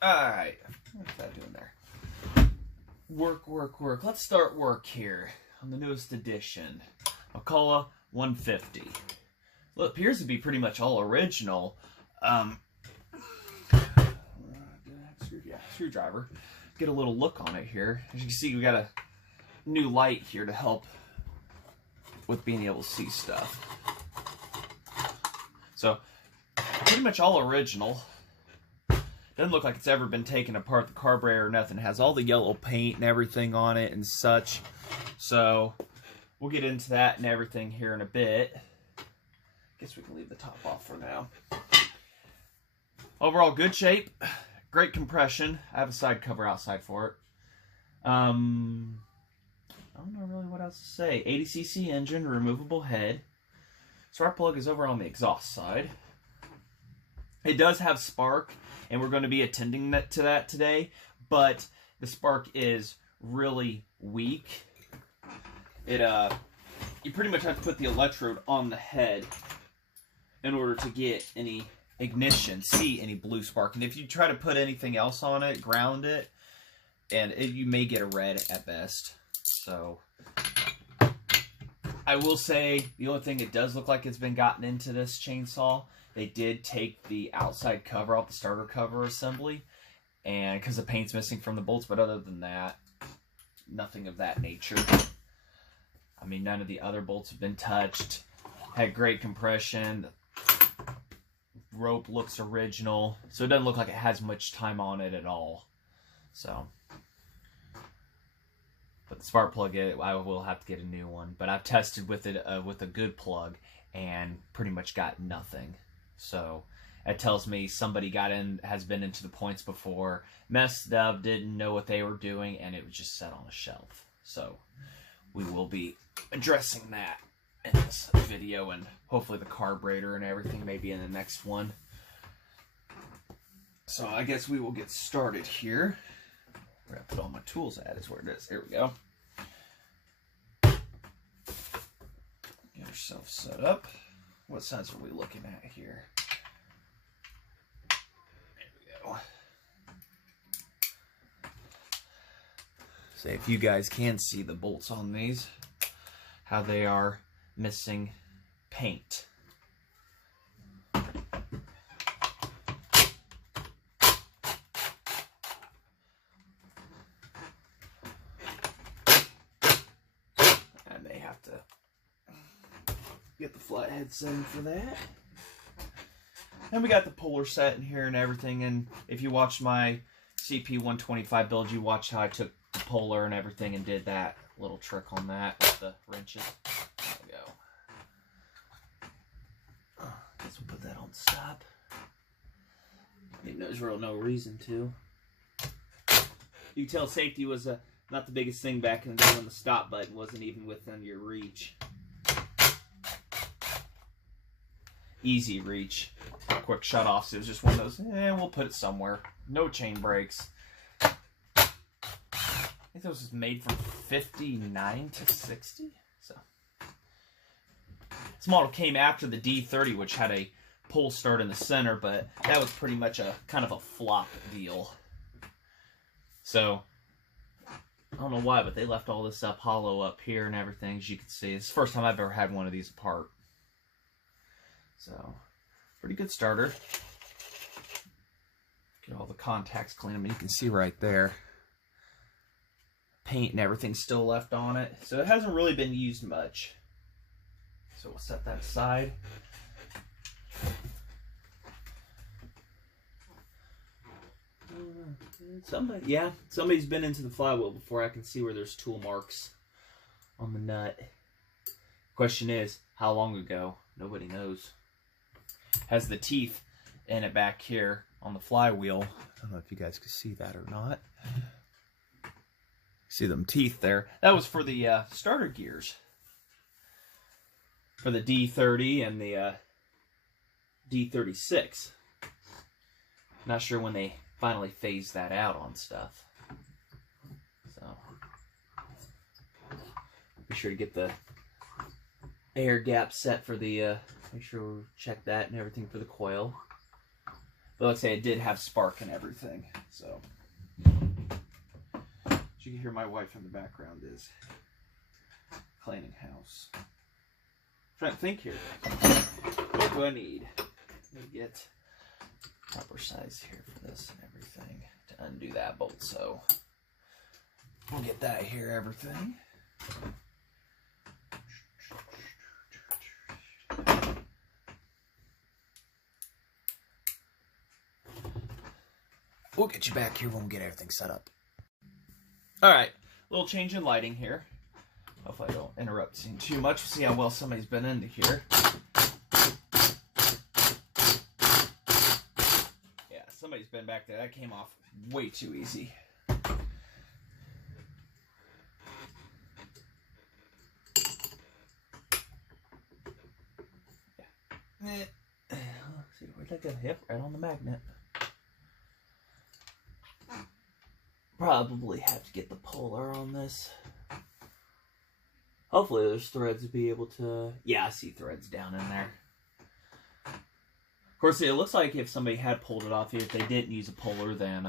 Alright, what's that doing there? Work. Let's start work here on the newest edition. McCulloch 150. Well, it appears to be pretty much all original. Screwdriver. Get a little look on it here. As you can see, we got a new light here to help with being able to see stuff. So, pretty much all original. Doesn't look like it's ever been taken apart, the carburetor or nothing. It has all the yellow paint and everything on it and such. So, we'll get into that and everything here in a bit. Guess we can leave the top off for now. Overall, good shape. Great compression. I have a side cover outside for it. I don't know really what else to say. 80cc engine, removable head. Spark plug is over on the exhaust side. It does have spark, and we're going to be attending to that today, but the spark is really weak. You pretty much have to put the electrode on the head in order to get any ignition, see any blue spark. And if you try to put anything else on it, ground it, and you may get a red at best. So I will say the only thing it does look like it's been gotten into this chainsaw, they did take the outside cover off, the starter cover assembly, and because the paint's missing from the bolts, but other than that, nothing of that nature. I mean, none of the other bolts have been touched. Had great compression. Rope looks original, so it doesn't look like it has much time on it at all. So, but the spark plug, I will have to get a new one. But I've tested with it with a good plug and pretty much got nothing. So it tells me somebody has been into the points before, messed up, didn't know what they were doing, and it was just set on a shelf. So we will be addressing that in this video, and hopefully the carburetor and everything maybe in the next one. So I guess we will get started here. Where I put all my tools at is where it is. Here we go. Get yourself set up. What size are we looking at here? There we go. So if you guys can see the bolts on these, how they are missing paint. I may have to get the flathead set in for that. And we got the puller set in here and everything, and if you watched my CP125 build, you watched how I took the puller and everything and did that little trick on that with the wrenches. There we go. Guess we'll put that on stop. There's really no reason to. You can tell safety was not the biggest thing back in the day when the stop button wasn't even within your reach. Easy reach. Quick shut-offs. It was just one of those, we'll put it somewhere. No chain brakes. I think this was made from 59 to 60. So this model came after the D30, which had a pull start in the center, but that was pretty much a kind of a flop deal. So I don't know why, but they left all this up hollow up here and everything, as you can see. It's the first time I've ever had one of these apart. So pretty good starter. Get all the contacts clean. I mean, you can see right there. Paint and everything still left on it. So it hasn't really been used much. So we'll set that aside. Somebody's been into the flywheel before. I can see where there's tool marks on the nut. Question is, how long ago? Nobody knows. Has the teeth in it back here on the flywheel. I don't know if you guys can see that or not. See them teeth there. That was for the starter gears. For the D30 and the D36. Not sure when they finally phased that out on stuff. So be sure to get the air gap set for the make sure we check that and everything for the coil. But let's say it did have spark and everything. So as you can hear, my wife in the background is cleaning house. I'm trying to think here. What do I need? Let me get proper size here for this and everything to undo that bolt. So we'll get that here, everything. We'll get you back here when we get everything set up. Alright, little change in lighting here. Hopefully I don't interrupt the scene too much. See how well somebody's been into here. Yeah, somebody's been back there. That came off way too easy. Yeah. Let's see, where'd that go? Yep, right on the magnet. Probably have to get the puller on this. Hopefully there's threads to be able to... Yeah, I see threads down in there. Of course, it looks like if somebody had pulled it off here, if they didn't use a puller, then...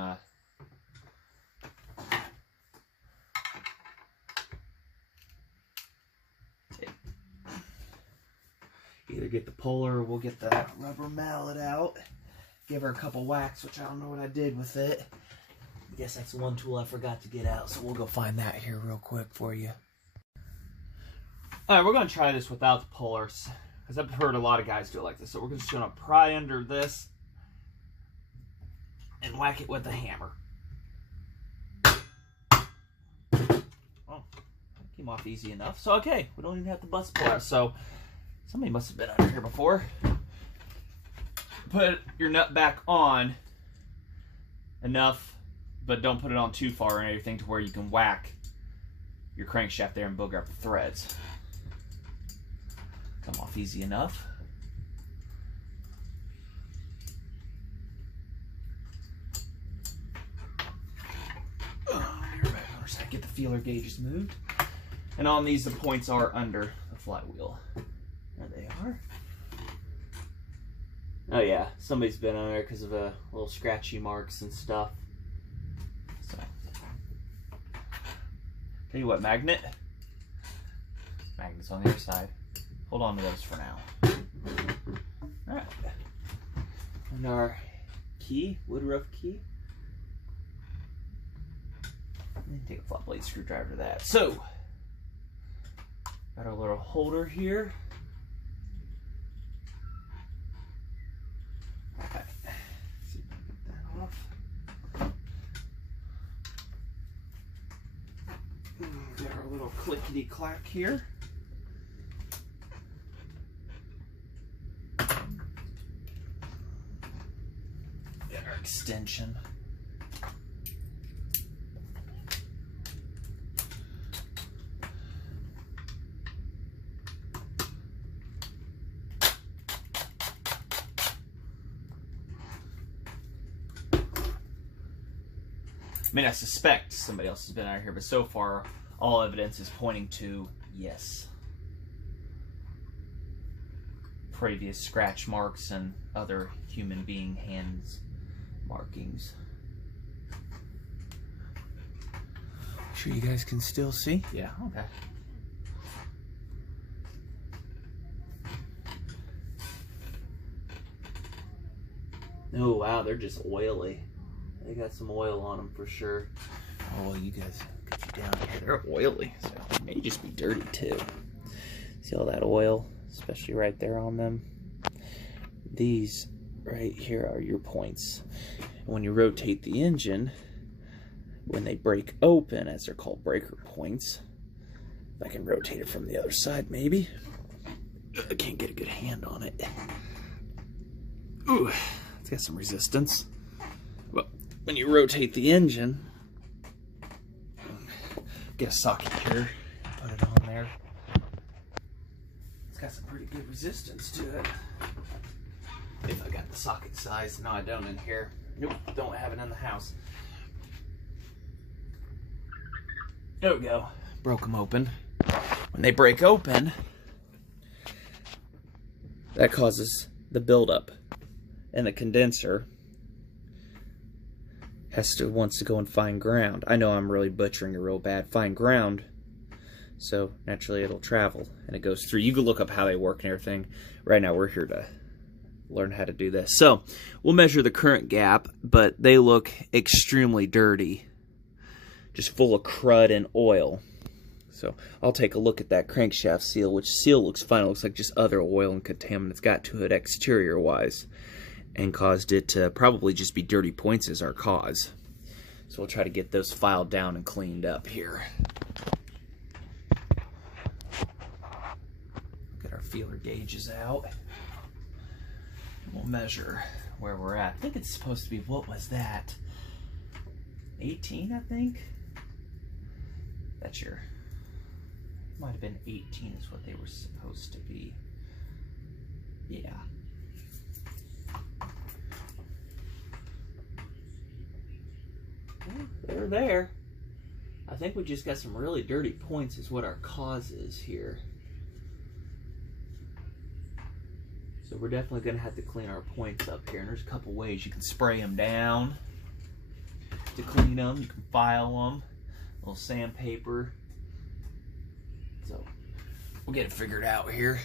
Either get the puller or we'll get that rubber mallet out. Give her a couple whacks, which I don't know what I did with it. I guess that's the one tool I forgot to get out, so we'll go find that here real quick for you. Alright, we're going to try this without the pullers, because I've heard a lot of guys do it like this. So we're just going to pry under this and whack it with a hammer. Oh, that came off easy enough. So, okay, we don't even have to bust the puller. So, somebody must have been under here before. Put your nut back on enough, but don't put it on too far or anything to where you can whack your crankshaft there and booger up the threads. Come off easy enough. Get the feeler gauges moved. And on these, the points are under the flywheel. There they are. Oh yeah, somebody's been on there because of little scratchy marks and stuff. So, tell you what, magnet's on the other side. Hold on to those for now. All right, and our key, wood rough key. And take a flat blade screwdriver to that. So, got our little holder here. Alright, see if I can get that off. Got our little clickety clack here. Got our extension. I mean, I suspect somebody else has been out here, but so far, all evidence is pointing to yes. Previous scratch marks and other human being hands markings. Sure you guys can still see? Yeah, okay. Oh, wow, they're just oily. They got some oil on them for sure. Oh, well, you guys, get you down here. They're oily, so it may just be dirty too. See all that oil, especially right there on them? These right here are your points. And when you rotate the engine, when they break open, as they're called breaker points, if I can rotate it from the other side, maybe. I can't get a good hand on it. Ooh, it's got some resistance. Well, when you rotate the engine, get a socket here, put it on there. It's got some pretty good resistance to it. If I got the socket size. No, I don't in here. Nope, don't have it in the house. There we go. Broke them open. When they break open, that causes the buildup in the condenser wants to go and find ground. I know I'm really butchering it real bad. Find ground. So naturally it'll travel and it goes through. You can look up how they work and everything. Right now we're here to learn how to do this. So we'll measure the current gap, but they look extremely dirty. Just full of crud and oil. So I'll take a look at that crankshaft seal, which seal looks fine. It looks like just other oil and contaminants got to it exterior-wise and caused it to probably just be dirty points as our cause. So we'll try to get those filed down and cleaned up here. Get our feeler gauges out. We'll measure where we're at. I think it's supposed to be, what was that? 18, I think? That's your, might have been 18 is what they were supposed to be. Yeah. Well, they're there. I think we just got some really dirty points is what our cause is here. So we're definitely going to have to clean our points up here. And there's a couple ways you can spray them down to clean them. You can file them. A little sandpaper. So we'll get it figured out here.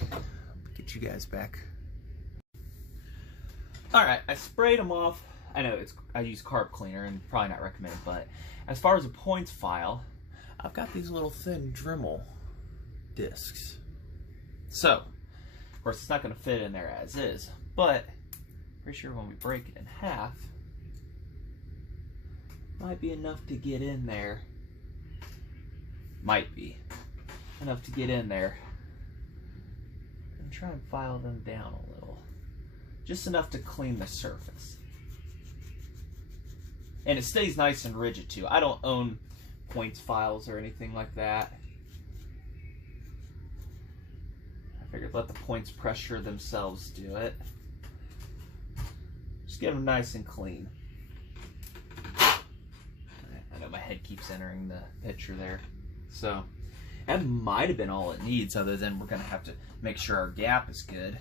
Get you guys back. Alright, I sprayed them off. I know I use carb cleaner and probably not recommended, but as far as a points file, I've got these little thin Dremel discs. So, of course, it's not going to fit in there as is, but pretty sure when we break it in half, might be enough to get in there. Might be enough to get in there. And try and file them down a little. Just enough to clean the surface. And it stays nice and rigid too. I don't own points files or anything like that. I figured let the points pressure themselves do it. Just get them nice and clean. I know my head keeps entering the picture there. So that might have been all it needs, other than we're going to have to make sure our gap is good.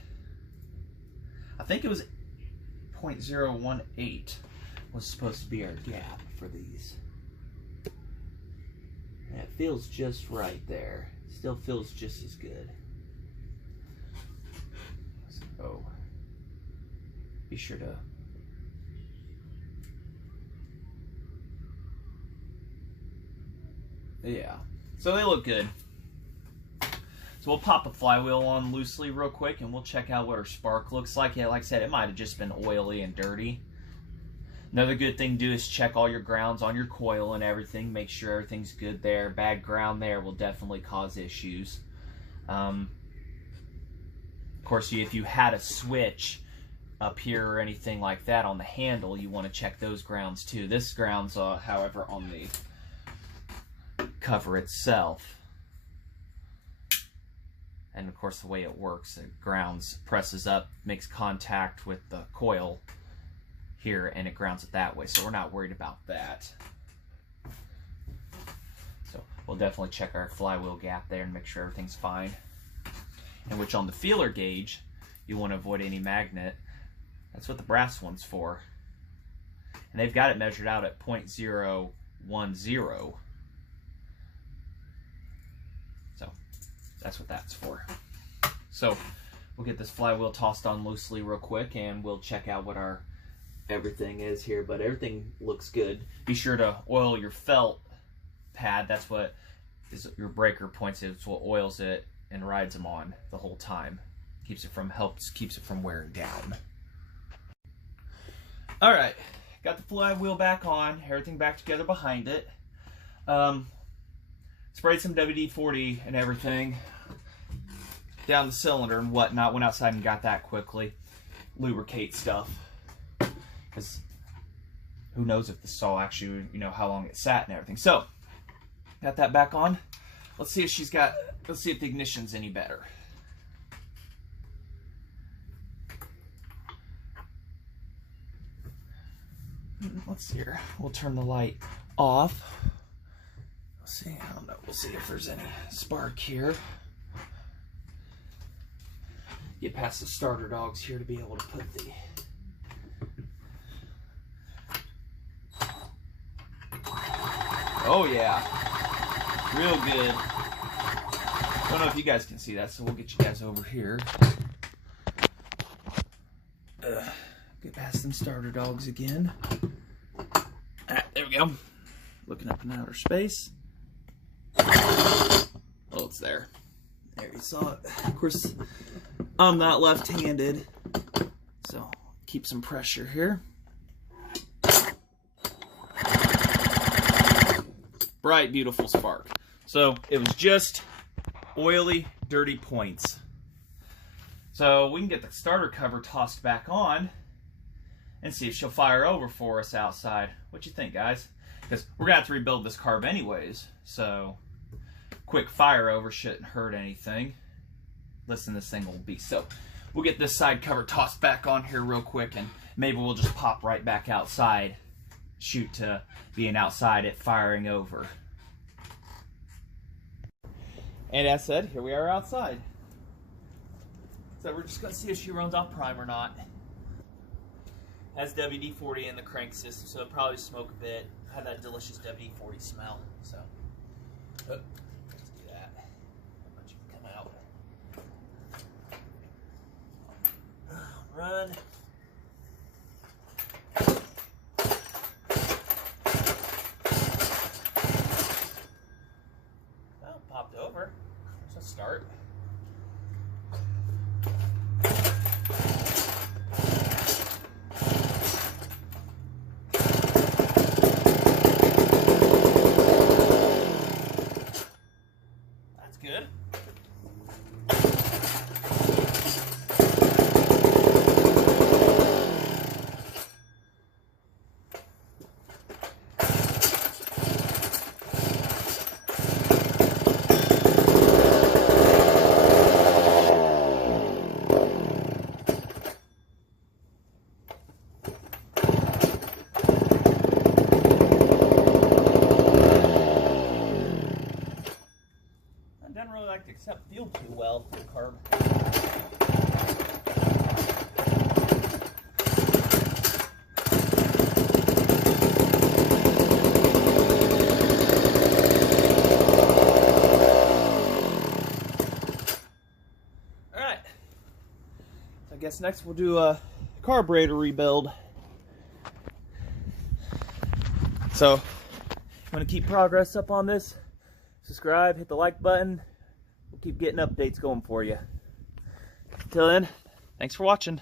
I think it was 0.018 was supposed to be our gap for these. And it feels just right there. Still feels just as good. So be sure to yeah. So they look good. So we'll pop a flywheel on loosely real quick and we'll check out what our spark looks like. Yeah, like I said, it might have just been oily and dirty. Another good thing to do is check all your grounds on your coil and everything. Make sure everything's good there. Bad ground there will definitely cause issues. Of course, if you had a switch up here or anything like that on the handle, you want to check those grounds too. This ground's, however, on the cover itself. And of course, the way it works, it grounds, presses up, makes contact with the coil here, and it grounds it that way. So we're not worried about that. So we'll definitely check our flywheel gap there and make sure everything's fine. And which on the feeler gauge, you want to avoid any magnet. That's what the brass one's for. And they've got it measured out at 0.010. So that's what that's for. So we'll get this flywheel tossed on loosely real quick and we'll check out what our everything is here. But everything looks good. Be sure to oil your felt pad. That's what is your breaker points. It's what oils it and rides them on the whole time. Keeps it from wearing down. Alright, got the flywheel back on, everything back together behind it. Sprayed some WD-40 and everything down the cylinder and whatnot. Went outside and got that quickly. Lubricate stuff. Because who knows if the saw actually, how long it sat and everything. So, got that back on. Let's see if the ignition's any better. Let's see here. We'll turn the light off. Let's see. I don't know. We'll see if there's any spark here. Get past the starter dogs here to be able to put the Oh yeah, real good. Don't know if you guys can see that, so we'll get you guys over here. Get past them starter dogs again. Alright, there we go. Looking up in outer space. Oh, it's there. There, you saw it. Of course, I'm not left-handed, so keep some pressure here. Bright, beautiful spark. So it was just oily, dirty points. So we can get the starter cover tossed back on and see if she'll fire over for us outside. What you think, guys? Because we're gonna have to rebuild this carb anyways, so quick fire over shouldn't hurt anything. Listen, this thing will be. So we'll get this side cover tossed back on here real quick, and maybe we'll just pop right back outside, shoot to being outside it firing over. And as said, here we are outside. So we're just gonna see if she runs off prime or not. Has WD-40 in the crank system, so it'll probably smoke a bit. Have that delicious WD-40 smell. So let's do that. How much can come out? Run. Oh, popped over. There's a start. That's good. Doesn't really like to accept fuel too well, the carb. Alright. So I guess next we'll do a carburetor rebuild. So, I'm going to keep progress up on this. Subscribe, hit the like button. We'll keep getting updates going for you. Until then, thanks for watching.